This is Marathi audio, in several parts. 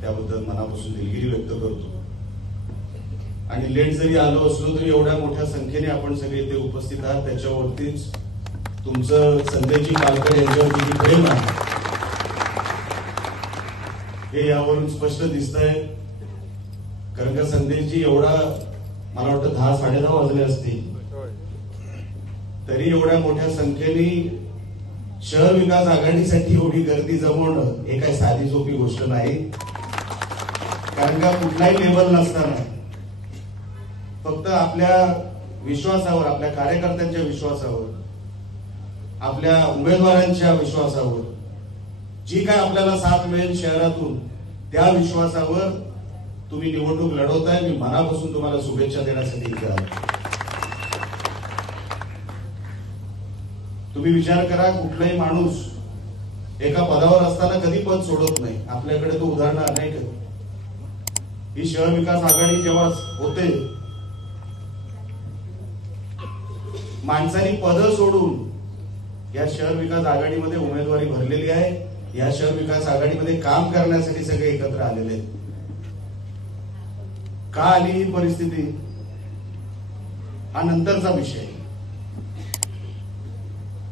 त्याबद्दल मनापासून दिलगिरी व्यक्त करतो. आणि लेट जरी आलो असलो तरी एवढ्या मोठ्या संख्येने आपण सगळे इथे उपस्थित आहात. त्याच्यावरतीच तुमचं संदेशजी पालकर यांच्यावरती किती प्रेम आहे हे यावरून स्पष्ट दिसतंय. कारण का संदेशजी एवढा मला वाटतं दहा साडे दहा वाजले असतील. तरी एवढ्या मोठ्या संख्येने शहर विकास आघाडीसाठी एवढी गर्दी जमवणं हे काही साधी सोपी गोष्ट नाही. कारण का कुठलाही लेवल नसताना फक्त आपल्या विश्वासावर आपल्या कार्यकर्त्यांच्या विश्वासावर आपल्या उमेदवारांच्या विश्वासावर जी काय आपल्याला साथ मिळेल शहरातून त्या विश्वासावर तुम्ही निवडणूक लढवताय. मी मनापासून तुम्हाला शुभेच्छा देण्यासाठी इथे तुम्ही विचार करा कुठलाही माणूस एका पदावर असताना कधी पद सोडत नाही. आपल्याकडे तो उदाहरण अनेक ही शहर विकास आघाडी जेव्हा होते माणसांनी पद सोडून या शहर विकास आघाडीमध्ये उमेदवारी भरलेली आहे. या शहर विकास आघाडीमध्ये काम करण्यासाठी सगळे एकत्र आलेले आहेत. का आली ही परिस्थिती? हा नंतरचा विषय.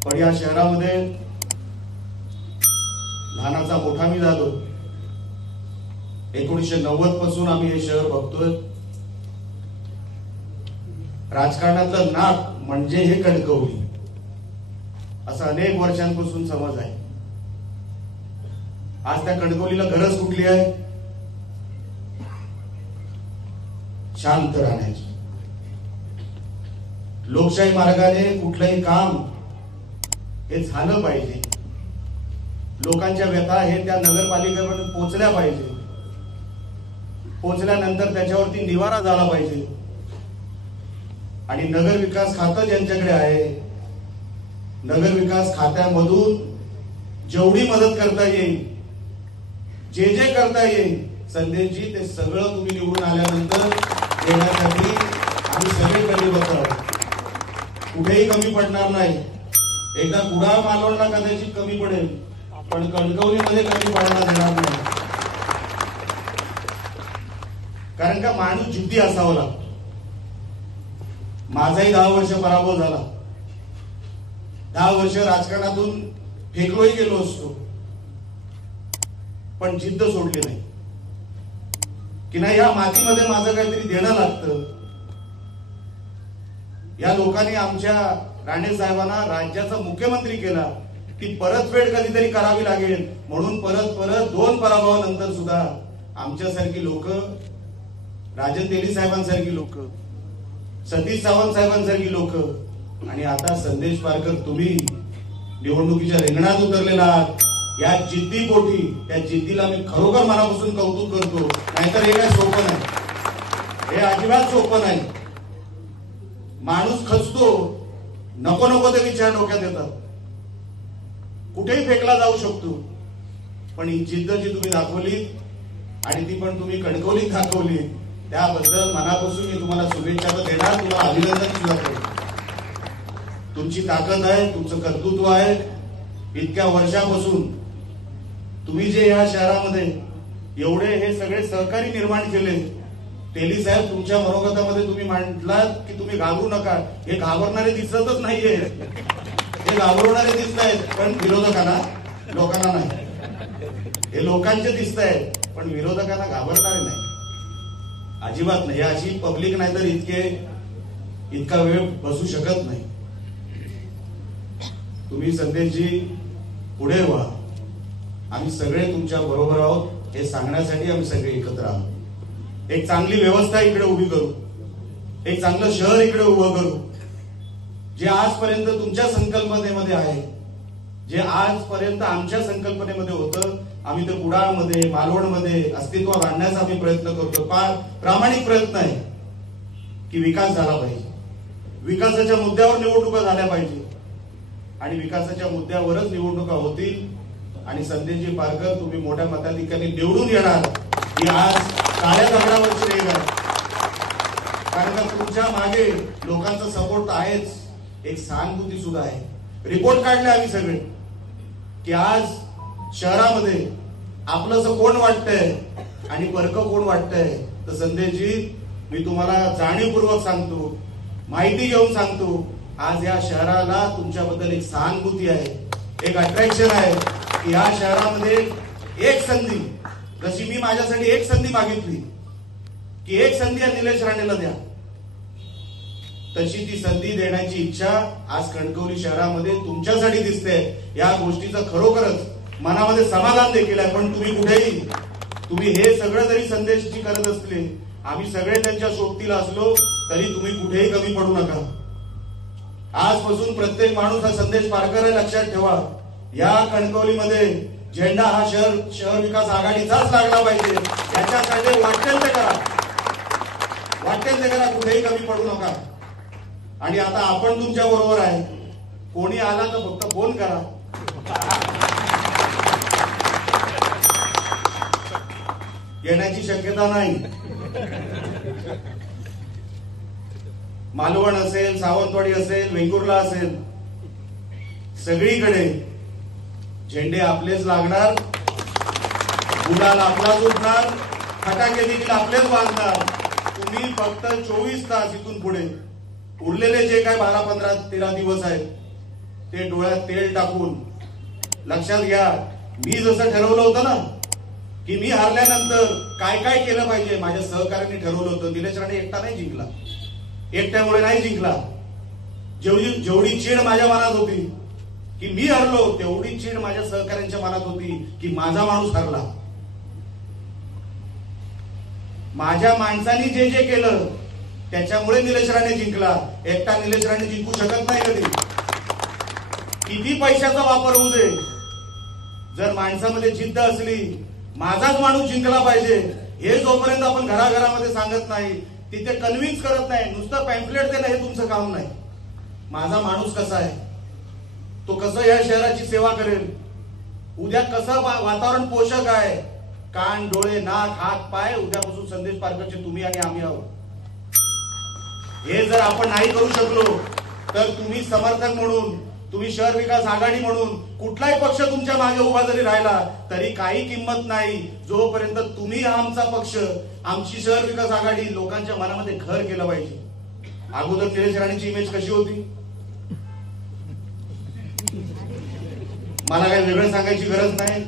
पण या शहरामध्ये लहानाचा मोठा मी झालो. एकोणीसशे नव्वदपासून आम्ही हे शहर बघतोय. राजकारणाचं नाक म्हणजे हे कणकवली. असं अनेक वर्षांपासून समज आहे. आज त्या कणकवलीला गरज कुठली आहे? शांत राहण्याची. लोकशाही मार्गाने कुठलंही काम हे झालं पाहिजे. लोकांच्या व्यथा हे त्या नगरपालिकेपर्यंत पोहोचल्या पाहिजे. पोहोचल्यानंतर त्याच्यावरती निवारा झाला पाहिजे. आणि नगर विकास खातं ज्यांच्याकडे आहे नगर विकास खात्यामधून जेवढी मदत करता येईल जे जे करता येईल संदेशजी ते सगळं तुम्ही निवडून आल्यानंतर देण्यासाठी आम्ही सगळे कटिबद्ध आहोत. कुठेही कमी पडणार नाही. एकदा कुडाळ मालवणला कदाचित कमी पडेल पण कणकवलीमध्ये कमी पडणार देणार नाही. कारण का माणूस जिद्दी असावा लागतो. माझाही दहा वर्ष पराभव झाला. दहा वर्ष राजकारणातून फेकलोही गेलो असतो. पण जिद्द सोडली नाही. की नाही या मातीमध्ये माझं काहीतरी देणं लागतं. या लोकांनी आमच्या राणे साहेबांना राज्याचा मुख्यमंत्री केला ती परतफेड कधीतरी करावी लागेल. म्हणून परत परत दोन पराभवानंतर सुद्धा आमच्यासारखी लोक राजन तेली साहेबांसारखी लोक सतीश सावंत साहेबांसारखी लोक आणि आता संदेश पारकर तुम्ही निवडणुकीच्या रिंगणात उतरलेला आहात. या जिद्दी पोटी त्या जिद्दीला मी खरोखर मनापासून कौतुक करतो. नाहीतर हे काय सोपं नाही. हे अजिबात सोपं नाही. माणूस खचतो नको नको ते विचार डोक्यात येतात. कुठेही फेकला जाऊ शकतो. पण ही जिद्द जी तुम्ही दाखवली आणि ती पण तुम्ही कणकवलीत दाखवली त्याबद्दल मनापासून मी तुम्हाला शुभेच्छा तर देणार. तुम्हाला अभिनंदन सुद्धा करेन. तुमची ताकद आहे तुमचं कर्तृत्व आहे. इतक्या वर्षापासून तुम्ही जे या शहरामध्ये एवढे हे सगळे सहकारी निर्माण केले तेली साहेब तुमच्या मनोगतामध्ये तुम्ही मांडलात की तुम्ही घाबरू नका. हे घाबरणारे दिसतच नाहीये. हे घाबरवणारे दिसत आहेत पण विरोधकांना लोकांना नाही. हे लोकांचे दिसत आहेत पण विरोधकांना घाबरणारे नाही. अजिबात नाही. हे अशी पब्लिक नाही तर इतके इतका वेळ बसू शकत नाही. तुम्ही सध्याची पुढे व्हा. आम्ही सगळे तुमच्या बरोबर आहोत. हे सांगण्यासाठी आम्ही सगळे एकत्र आहोत. एक चांगली व्यवस्था इकडे उभी करू. एक चांगलं शहर इकडे उभं करू. जे आजपर्यंत तुमच्या संकल्पनेमध्ये आहे. जे आजपर्यंत आमच्या संकल्पनेमध्ये होतं आम्ही ते कुडाळमध्ये मालवणमध्ये अस्तित्वात आणण्याचा आम्ही प्रयत्न करतो. फार प्रामाणिक प्रयत्न आहे की विकास झाला पाहिजे. विकासाच्या मुद्द्यावर निवडणुका झाल्या पाहिजे. आणि विकासाच्या मुद्द्यावरच निवडणुका होतील. आणि संदेशजी पारकर तुम्ही मोठ्या मताधिकारी निवडून येणार. ही आज काळ्या दगडावरची रेग आहे. कारण का तुमच्या मागे लोकांचा सपोर्ट आहेच. एक सहानुभूती सुद्धा आहे. रिपोर्ट काढले आम्ही सगळे. की आज शहरामध्ये आपलं असं कोण वाटतंय आणि परकं कोण वाटतंय तर संदेशजी मी तुम्हाला जाणीवपूर्वक सांगतो माहिती घेऊन सांगतो आज या शहराला तुमच्याबद्दल एक सहानुभूती आहे एक अट्रॅक्शन आहे की या शहरामध्ये एक संधी जशी मी माझ्यासाठी एक संधी मागितली की एक संधी या निलेश राणेला द्या. तशी ती संधी देण्याची इच्छा आज कणकवली शहरामध्ये तुमच्यासाठी दिसते. या गोष्टीचा खरोखरच मनामध्ये समाधान देखील आहे पण तुम्ही कुठेही तुम्ही हे सगळं जरी संदेशची करत असले आम्ही सगळे त्यांच्या सोबतीला असलो तरी तुम्ही कुठेही कमी पडू नका. आजपासून प्रत्येक माणूस हा संदेश पारकर लक्षात ठेवा. या कणकवलीमध्ये झेंडा हा शहर शहर विकास आघाडीचाच लागला पाहिजे. याच्यासाठी वाटेल ते करा. वाटेल ते करा कुठेही कमी पडू नका. आणि आता आपण तुमच्या बरोबर आहे. कोणी आला तर फक्त फोन करा. येण्याची शक्यता नाही. मालवण असेल सावंतवाडी असेल वेंगुर्ला असेल सगळीकडे झेंडे आपलेच लागणार गुलाल आपलाच उठणार फटाके देखील आपलेच वाजणार. तुम्ही फक्त चोवीस तास इथून पुढे उरलेले जे काय बारा पंधरा तेरा दिवस आहेत ते डोळ्यात तेल टाकून लक्षात घ्या. मी जसं ठरवलं होतं ना की मी हरल्यानंतर काय काय केलं पाहिजे? माझ्या सहकार्यांनी ठरवलं होतं. निलेश राणे एकटा नाही जिंकला. एकट्यामुळे नाही जिंकला. जेवढी जेवढी चीड माझ्या मनात होती की मी हरलो तेवढी चीड माझ्या सहकाऱ्यांच्या मनात होती की माझा माणूस हरला. माझ्या माणसांनी जे जे केलं त्याच्यामुळे निलेश राणे जिंकला. एकटा निलेश राणे जिंकू शकत नाही कधी. किती पैशाचा वापर होऊ दे. जर माणसामध्ये जिद्द असली माझाच माणूस जिंकला पाहिजे. हे जोपर्यंत आपण घराघरामध्ये सांगत नाही तिथे कन्व्हिन्स करत नाही नुसतं पॅम्पलेट देणं हे तुमचं काम नाही. माझा माणूस कसा आहे? तो कसं या शहराची सेवा करेल? उद्या कसं वा- वातावरण पोषक आहे? कान डोळे नाक हात पाय उद्यापासून संदेश पारकरचे तुम्ही आणि आम्ही आहोत. हे जर आपण नाही करू शकलो तर तुम्ही समर्थक म्हणून तुम्ही शहर विकास आघाडी म्हणून कुठलाही पक्ष तुमच्या मागे उभा जरी राहिला तरी काही किंमत नाही. जोपर्यंत तुम्ही आमचा पक्ष आमची शहर विकास आघाडी लोकांच्या मनामध्ये घर केलं पाहिजे. अगोदर निलेश राणेची इमेज कशी होती? मला काही वेगळं सांगायची गरज नाही.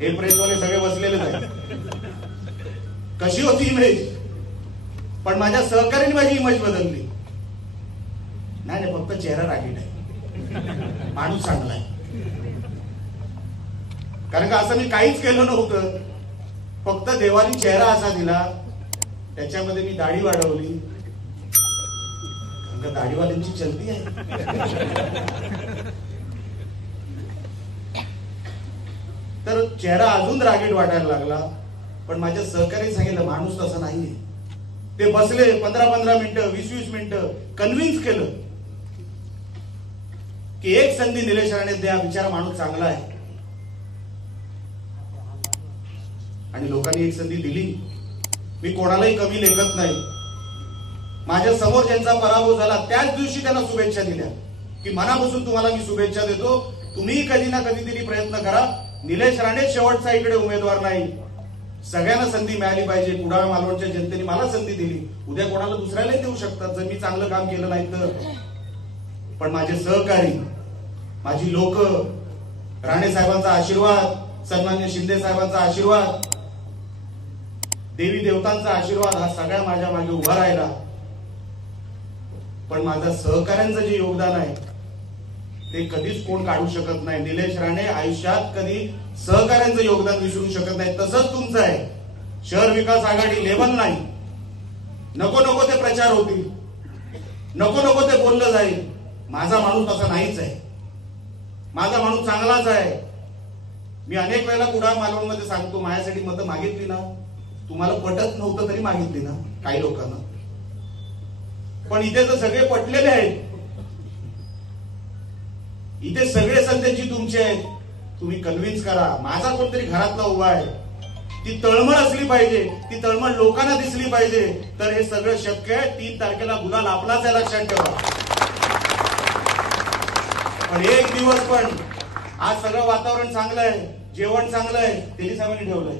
हे प्रेसवाले सगळे बसलेले नाही कशी होती इमेज पण माझ्या सहकार्याने माझी इमेज बदलली. नाही नाही फक्त चेहरा रागीट आहे. माणूस चांगला आहे कारण का असं मी काहीच केलं नव्हतं. फक्त देवानी चेहरा असा दिला. त्याच्यामध्ये मी दाढी वाढवली. कारण का दाढीवाल्यांची चलती आहे. तर चेहरा अजून रागीट वाटायला लागला. पण माझ्या सहकारी सांगितलं माणूस तसा नाहीये. ते बसले पंधरा पंधरा मिनिटं वीस वीस मिनिटं कन्व्हिन्स केलं. की एक संधी निलेश राणे द्या बिचारा माणूस चांगला आहे. आणि लोकांनी एक संधी दिली. मी कोणालाही कमी लेखत नाही. माझ्यासमोर ज्यांचा पराभव झाला त्याच दिवशी त्यांना शुभेच्छा दिल्या. की मनापासून तुम्हाला मी शुभेच्छा देतो. तुम्ही कधी ना कधीतरी प्रयत्न करा. निलेश राणे शेवटचा इकडे उमेदवार नाही. सगळ्यांना संधी मिळाली पाहिजे. कुडाळ मालवणच्या जनतेने मला संधी दिली. उद्या कोणाला दुसऱ्यालाही देऊ शकतात. जर मी चांगलं काम केलं नाही तर पण माझे सहकारी माझी लोक राणे साहेबांचा आशीर्वाद सन्मान्य शिंदे साहेबांचा आशीर्वाद देवी देवतांचा आशीर्वाद हा सगळ्या माझ्या मागे उभा राहिला. पण माझ्या सहकाऱ्यांचं जे योगदान आहे ते कधीच कोण काढू शकत नाही. निलेश राणे आयुष्यात कधी सहकाऱ्यांचं योगदान विसरू शकत नाही. तसंच तुमचं आहे. शहर विकास आघाडी लेवल नाही. नको नको ते प्रचार होतील. नको नको ते बोललं जाईल. माझा माणूस तसा नाहीच आहे. माझा माणूस चांगलाच आहे. मी अनेक वेळेला कुडाळ मालवणमध्ये सांगतो माझ्यासाठी मतं मागितली ना. तुम्हाला पटत नव्हतं तरी मागितली ना काही लोकांना. पण इथे तर सगळे पटलेले आहेत. इथे सगळे सध्याची तुमचे आहेत. तुम्ही कन्व्हिन्स करा. माझा कोणतरी घरातला उभा आहे. ती तळमळ असली पाहिजे. ती तळमळ लोकांना दिसली पाहिजे. तर हे सगळं शक्य आहे. तीन तारखेला गुलाल आपलाच आहे लक्षात ठेवा. पण एक दिवस पण आज सगळं वातावरण चांगलं आहे जेवण चांगलं आहे तेली साहेबांनी ठेवलंय.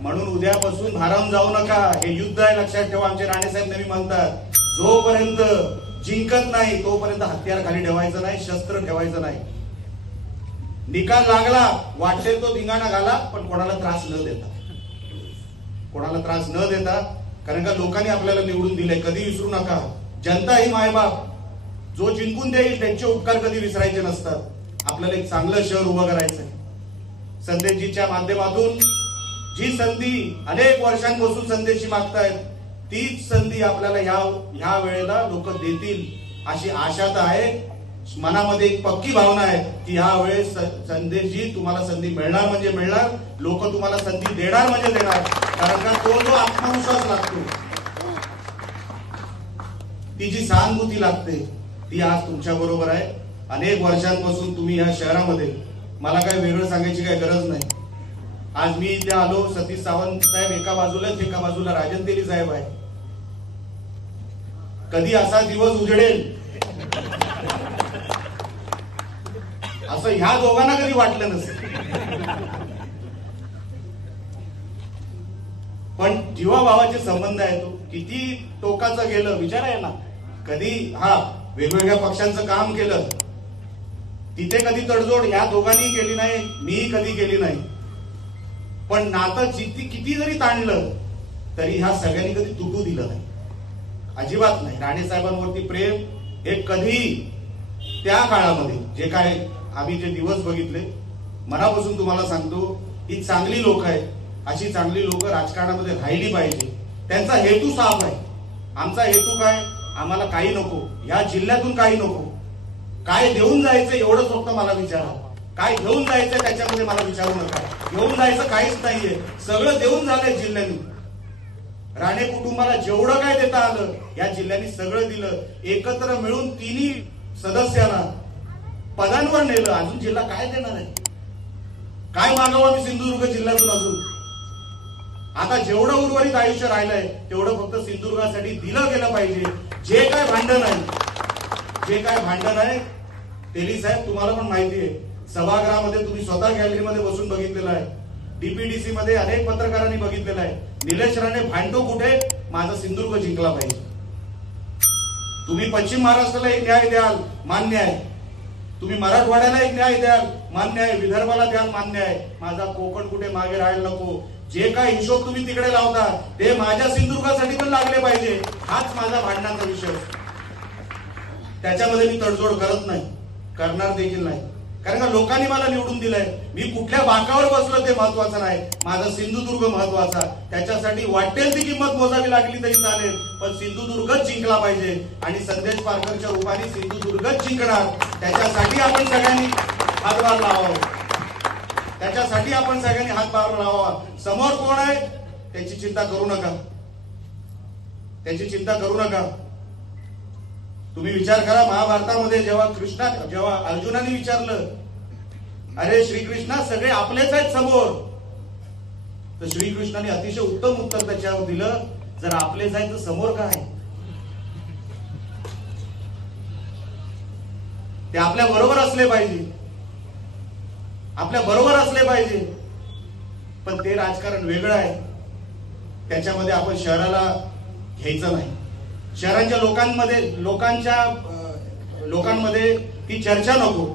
म्हणून उद्यापासून भारावून जाऊ नका. हे युद्ध आहे लक्षात ठेवा. आमचे राणेसाहेब नेहमी म्हणतात जोपर्यंत जिंकत नाही तोपर्यंत हत्यार खाली ठेवायचं नाही शस्त्र ठेवायचं नाही. निकाल लागला वाटेल तो धिंगाणा घाला पण कोणाला त्रास न देता. कोणाला त्रास न देता कारण का लोकांनी आपल्याला निवडून दिले कधी विसरू नका. जनता ही मायबाप. जो जिंकून देईल त्यांचे उपकार कधी विसरायचे नसतात. आपल्याला एक चांगलं शहर उभं करायचंय. संदेशजीच्या माध्यमातून जी संधी अनेक वर्षांपासून संदेशी मागतायत तीच संधी आपल्याला ह्या ह्या वेळेला लोक देतील अशी आशा तर आहे. मनामध्ये एक पक्की भावना आहे की ह्या वेळेस संदेशजी तुम्हाला संधी मिळणार म्हणजे मिळणार लोक तुम्हाला संधी देणार म्हणजे देणार. कारण का तो जो आत्मविश्वास लागतो ती जी सहानुभूती लागते ती आज तुमच्या बरोबर आहे. अनेक वर्षांपासून तुम्ही या शहरामध्ये. मला काय वेगळं सांगायची काही गरज नाही. आज मी इथे आलो सतीश सावंत साहेब एका बाजूला एका बाजूला राजन तेली साहेब आहे कधी असा दिवस उजडेल? असं ह्या दोघांना कधी वाटलं नसेल? पण जीवा भावाचे संबंध आहे तो. किती टोकाचा गेलं विचार आहे ना कधी हा वेगवेगळ्या पक्षांचं काम केलं. तिथे कधी तडजोड या दोघांनी केली नाही मी कधी केली नाही. पण नातं जिती किती जरी ताणलं तरी ह्या सगळ्यांनी कधी तुटू दिलं नाही. अजिबात नाही. राणे साहेबांवरती प्रेम हे कधी त्या काळामध्ये जे काय आम्ही जे दिवस बघितले मनापासून तुम्हाला सांगतो ही चांगली लोक आहेत. अशी चांगली लोक राजकारणामध्ये राहिली पाहिजे. त्यांचा हेतू साफ आहे. आमचा हेतू काय? आम्हाला काही नको. या जिल्ह्यातून काही नको. काय देऊन जायचं एवढंच फक्त मला विचारा. काय घेऊन जायचं त्याच्यामध्ये मला विचारू नका. घेऊन जायचं काहीच नाहीये. सगळं देऊन झालंय जिल्ह्यानी. राणे कुटुंबाला जेवढं काय देता आलं या जिल्ह्यानी सगळं दिलं. एकत्र मिळून तिन्ही सदस्यांना पदांवर नेलं. अजून जिल्हा काय देणार आहे? काय मागावं मी सिंधुदुर्ग जिल्ह्यातून अजून? आता जेवढं उर्वरित आयुष्य राहिलंय तेवढं फक्त सिंधुदुर्गासाठी दिलं गेलं पाहिजे. जे काय भांडण आहे जे काय भांडण आहे तेली साहेब तुम्हाला पण माहिती आहे सभागृहामध्ये तुम्ही स्वतः गॅलरीमध्ये बसून बघितलेलं आहे. डीपीडीसी मध्ये अनेक पत्रकारांनी बघितलेलं आहे. निलेश राणे भांडतो कुठे? माझा सिंधुदुर्ग जिंकला पाहिजे. तुम्ही पश्चिम महाराष्ट्राला एक न्याय द्याल मान्य आहे. तुम्ही मराठवाड्याला एक न्याय द्याल मान्य आहे. विदर्भाला द्याल मान्य आहे. माझा कोकण कुठे मागे राहायला नको. जे काय हिशोब तुम्ही तिकडे लावता ते माझ्या सिंधुदुर्गासाठी पण लागले पाहिजे. हाच माझा भांडणाचा विषय. त्याच्यामध्ये मी तडजोड करत नाही. करणार देखील नाही. कारण का लोकांनी मला निवडून दिलंय. मी कुठल्या बाकावर बसलो ते महत्वाचं नाही. माझा सिंधुदुर्ग महत्त्वाचा. त्याच्यासाठी वाटेल ती किंमत मोजावी लागली तरी चालेल. पण सिंधुदुर्गच जिंकला पाहिजे. आणि संदेश पारकरच्या रूपाने सिंधुदुर्गच जिंकणार. त्याच्यासाठी आपण सगळ्यांनी हातभार लावावं. त्याच्यासाठी आपण सगळ्यांनी हात बाहेर लावावा. समोर कोण आहे? त्याची चिंता करू नका. त्याची चिंता करू नका. तुम्ही विचार करा महाभारतामध्ये जेव्हा कृष्णा जेव्हा अर्जुनाने विचारलं अरे श्रीकृष्णा सगळे आपलेच आहेत समोर. तर श्रीकृष्णाने अतिशय उत्तम उत्तर त्याच्यावर दिलं जर आपलेच आहे तर समोर काय? ते आपल्या बरोबर असले पाहिजे. आपल्या बरोबर असले पाहिजे. पण ते राजकारण वेगळं आहे. त्याच्यामध्ये आपण शहराला घ्यायचं नाही. शहरांच्या लोकांमध्ये लोकांच्या लोकांमध्ये ती चर्चा नको.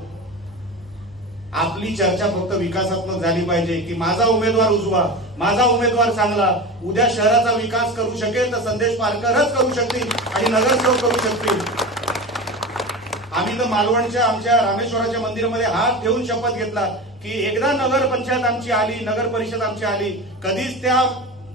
आपली चर्चा फक्त विकासात्मक झाली पाहिजे की माझा उमेदवार उजवा माझा उमेदवार चांगला. उद्या शहराचा विकास करू शकेल तर संदेश पारकरच करू शकतील आणि नगरसेवक करू शकतील. आम्ही तर मालवणच्या आमच्या रामेश्वराच्या मंदिरामध्ये हात ठेवून शपथ घेतला की एकदा नगर पंचायत आमची आली नगर परिषद आमची आली कधीच त्या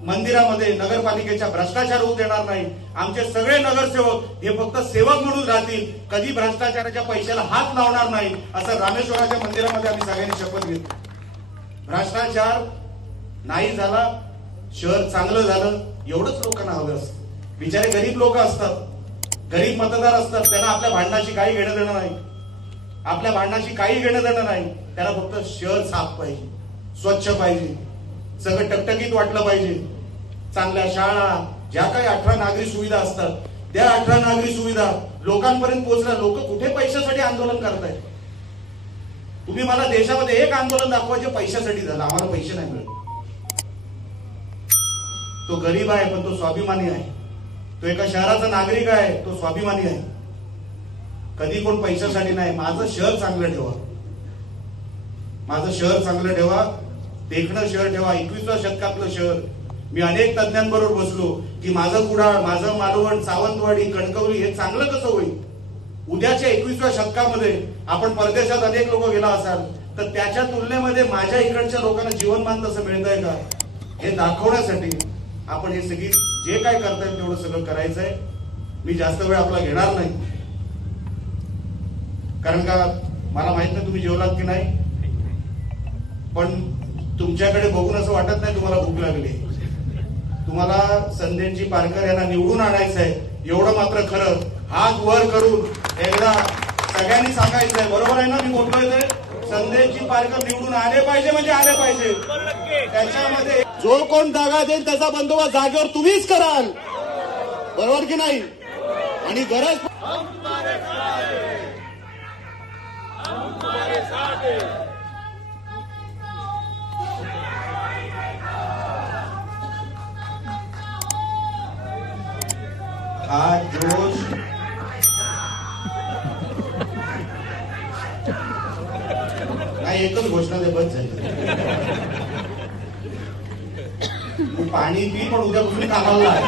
मंदिरामध्ये नगरपालिकेच्या भ्रष्टाचार होऊ देणार नाही. आमचे सगळे नगरसेवक हे फक्त सेवक म्हणून राहतील. कधी भ्रष्टाचाराच्या पैशाला हात लावणार नाही असं रामेश्वराच्या मंदिरामध्ये आम्ही सगळ्यांनी शपथ घेतली. भ्रष्टाचार नाही झाला शहर चांगलं झालं एवढंच लोकांना हवं असतं. बिचारे गरीब लोक असतात. गरीब मतदार असतात त्यांना आपल्या भांडणाची काही घेणं देणं नाही. आपल्या भांडणाची काही घेणं देणं नाही. त्याला फक्त शहर साफ पाहिजे स्वच्छ पाहिजे सगळं टकटकीत वाटलं पाहिजे. चांगल्या शाळा ज्या काही अठरा नागरी सुविधा असतात त्या अठरा नागरी सुविधा लोकांपर्यंत पोहोचल्या. लोक कुठे पैशासाठी आंदोलन करतायत? तुम्ही मला देशामध्ये एक आंदोलन दाखवा जे पैशासाठी झालं. आम्हाला पैसे नाही मिळत. तो गरीब आहे पण तो स्वाभिमानी आहे. तो एका शहराचा नागरिक आहे तो स्वाभिमानी आहे. कधी कोण पैशासाठी नाही माझं शहर चांगलं ठेवा. माझं शहर चांगलं ठेवा देखणं शहर ठेवा एकवीसव्या शतकातलं शहर. मी अनेक तज्ञांबरोबर बसलो की माझं कुडाळ माझं मालवण सावंतवाडी कणकवली हे चांगलं कसं होईल? उद्याच्या एकवीसव्या शतकामध्ये आपण परदेशात अनेक लोक गेला असाल तर त्याच्या तुलनेमध्ये माझ्या इकडच्या लोकांना जीवनमान तसं मिळत आहे का? हे दाखवण्यासाठी आपण हे सगळी जे काय करताय तेवढं सगळं करायचं आहे मी जास्त वेळ आपला घेणार नाही. कारण का मला माहीत नाही तुम्ही जेवलात की नाही. पण तुमच्याकडे बघून असं वाटत नाही तुम्हाला भूक लागली. तुम्हाला संदेशजी पारकर यांना निवडून आणायचं आहे एवढं मात्र खरं. हात वर करून एकदा सगळ्यांनी सांगायचं आहे बरोबर आहे ना मी बोलतोय संदेशजी पारकर निवडून आले पाहिजे म्हणजे आले पाहिजे. त्याच्यामध्ये जो कोण जागा देईल त्याचा बंदोबस्त जागेवर तुम्हीच कराल. बरोबर की नाही? आणि गरज हा जोश नाही एकच घोषणा दे बस झाली. पाणी पी पण उद्यापासून कामाला लाग.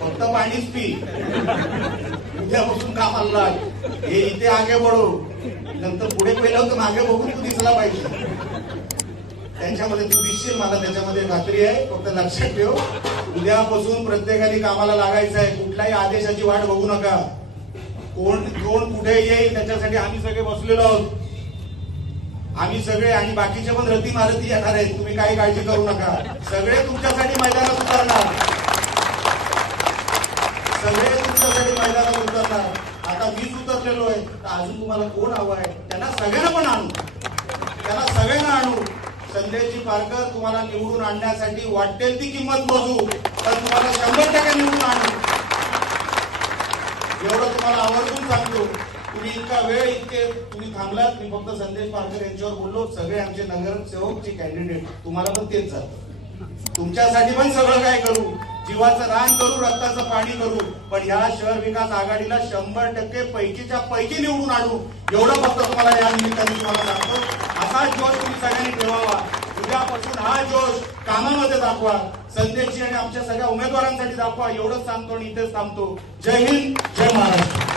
फक्त पाणीच पी. उद्यापासून कामाला लाग. हे इथे आगे बढो. नंतर पुढे पहिलं तर मागे बघून तू दिसला पाहिजे. त्यांच्यामध्ये तू दिसशील मला त्याच्यामध्ये खात्री आहे. फक्त लक्षात ठेव. उद्यापासून प्रत्येकाने कामाला लागायचं आहे. कुठल्याही आदेशाची वाट बघू नका. कोण कोण कुठे येईल त्याच्यासाठी आम्ही सगळे बसलेलो आहोत. आम्ही सगळे आणि बाकीचे पण रती मारती येणार आहेत. तुम्ही काही काळजी करू नका. सगळे तुमच्यासाठी मैदानात उतरणार. सगळे तुमच्यासाठी मैदानात उतरणार. आता मीच उतरलेलो आहे. तर अजून तुम्हाला कोण हवं आहे? त्यांना सगळ्यांना पण आणू. त्यांना सगळ्यांना आणू. संदेशजी पारकर तुम्हाला निवडून आणण्यासाठी वाटेल ती किंमत मोजू. तर तुम्हाला शंभर टक्के निवडून आणू. एवढं तुम्हाला आवर्जून सांगतो. तुम्ही इतका वेळ इतके तुम्ही थांबलात मी फक्त संदेश पारकर यांच्यावर बोललो सगळे आमचे नगरसेवकचे कॅन्डिडेट तुम्हाला पण तेच जात तुमच्यासाठी पण सगळं काय करू? जीवाचं रान करू रक्ताचं पाणी करू पण ह्या शहर विकास आघाडीला शंभर टक्के पैकीच्या पैकी निवडून आणू. एवढं फक्त तुम्हाला या निमित्ताने तुम्हाला सांगतो. असा जोश तुम्ही सगळ्यांनी ठेवावा. उद्यापासून हा जोश कामामध्ये दाखवा. संदेशजी आणि आमच्या सगळ्या उमेदवारांसाठी दाखवा. एवढंच सांगतो आणि इथेच थांबतो. जय हिंद जय महाराष्ट्र.